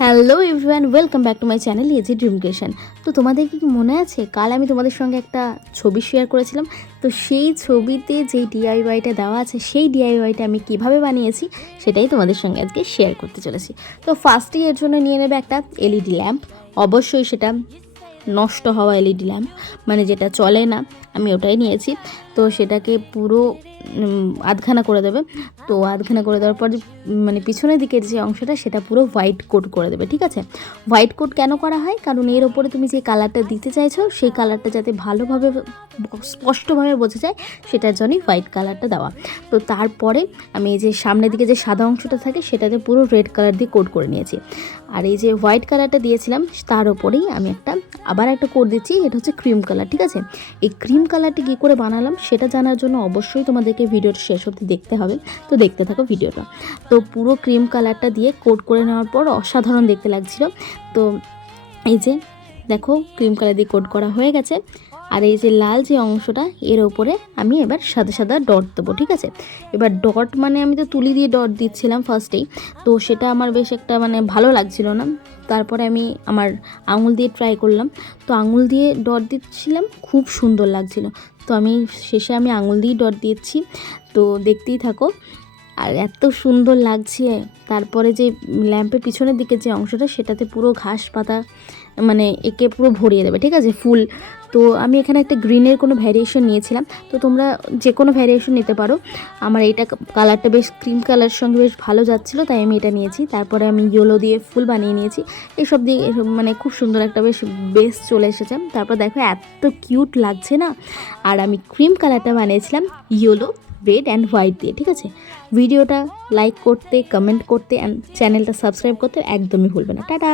Hello everyone, welcome back to my channel AG dream creation. তো তোমাদের কি মনে আছে কাল আমি তোমাদের সঙ্গে একটা ছবি শেয়ার করেছিলাম? তো সেই ছবিতে যেই ডিআইওয়াইটা দেওয়া আছে সেই ডিআইওয়াইটা আমি কিভাবে বানিয়েছি সেটাই তোমাদের সঙ্গে আজকে শেয়ার করতে চলেছি। তো ফার্স্টেই এর জন্য নিয়ে নেবে একটা এলইডি ল্যাম্প। অবশ্যই সেটা নষ্ট হওয়া এলইডি ল্যাম্প, মানে যেটা চলে না, আমি ওটাই নিয়েছি। তো সেটাকে পুরো আধখানা করে দেবে। তো আধখানা করে দেওয়ার পর মানে পিছনের দিকের যে অংশটা সেটা পুরো হোয়াইট কোট করে দেবে, ঠিক আছে? হোয়াইট কোট কেন করা হয়? কারণ এর ওপরে তুমি যে কালারটা দিতে চাইছো সেই কালারটা যাতে ভালোভাবে স্পষ্টভাবে বোঝা যায়, সেটার জন্যই হোয়াইট কালারটা দেওয়া। তো তারপরে আমি এই যে সামনের দিকে যে সাদা অংশটা থাকে সেটাতে পুরো রেড কালার দিয়ে কোট করে নিয়েছি। আর এই যে হোয়াইট কালারটা দিয়েছিলাম তার ওপরেই আমি আবার একটা কোট দিচ্ছি, এটা হচ্ছে ক্রিম কালার, ঠিক আছে? এই ক্রিম কালারটি কী করে বানালাম সেটা জানার জন্য অবশ্যই তোমাদেরকে ভিডিওটা শেষ অবধি দেখতে হবে। তো দেখতে থাকো ভিডিওটা। তো পুরো ক্রিম কালারটা দিয়ে কোট করে নেওয়ার পর অসাধারণ দেখতে লাগছিল। তো এই যে দেখো ক্রিম কালার দিয়ে কোট করা হয়ে গেছে। আর এই যে লাল যে অংশটা এর ওপরে আমি এবার সাদা সাদা ডট দেবো, ঠিক আছে? এবার ডট মানে আমি তো তুলি দিয়ে ডট দিচ্ছিলাম ফার্স্টেই, তো সেটা আমার বেশ একটা মানে ভালো লাগছিল না। তারপরে আমি আমার আঙুল দিয়ে ট্রাই করলাম। তো আঙুল দিয়ে ডট দিচ্ছিলাম, খুব সুন্দর লাগছিল। তো আমি শেষে আঙুল দিয়েই ডট দিয়েছি। তো দেখতেই থাকো। আর এত সুন্দর লাগছে। তারপরে যে ল্যাম্পের পিছনের দিকে যে অংশটা সেটাতে পুরো ঘাস পাতা মানে একে পুরো ভরিয়ে দেবে, ঠিক আছে? ফুল। তো আমি এখানে একটা গ্রিনের কোনো ভ্যারিয়েশন নিয়েছিলাম, তো তোমরা যে কোনো ভ্যারিয়েশন নিতে পারো। আমার এইটা কালারটা বেশ ক্রিম কালারের সঙ্গে বেশ ভালো যাচ্ছিলো, তাই আমি এটা নিয়েছি। তারপরে আমি ইয়েলো দিয়ে ফুল বানিয়ে নিয়েছি। এইসব দিয়ে মানে খুব সুন্দর একটা বেশ চলে এসেছে। তারপর দেখো এত কিউট লাগছে না। আর আমি ক্রিম কালারটা বানিয়েছিলাম ইয়েলো, রেড অ্যান্ড হোয়াইট দিয়ে, ঠিক আছে? ভিডিওটা লাইক করতে, কমেন্ট করতে অ্যান্ড চ্যানেলটা সাবস্ক্রাইব করতে একদমই ভুলবে না। টাটা।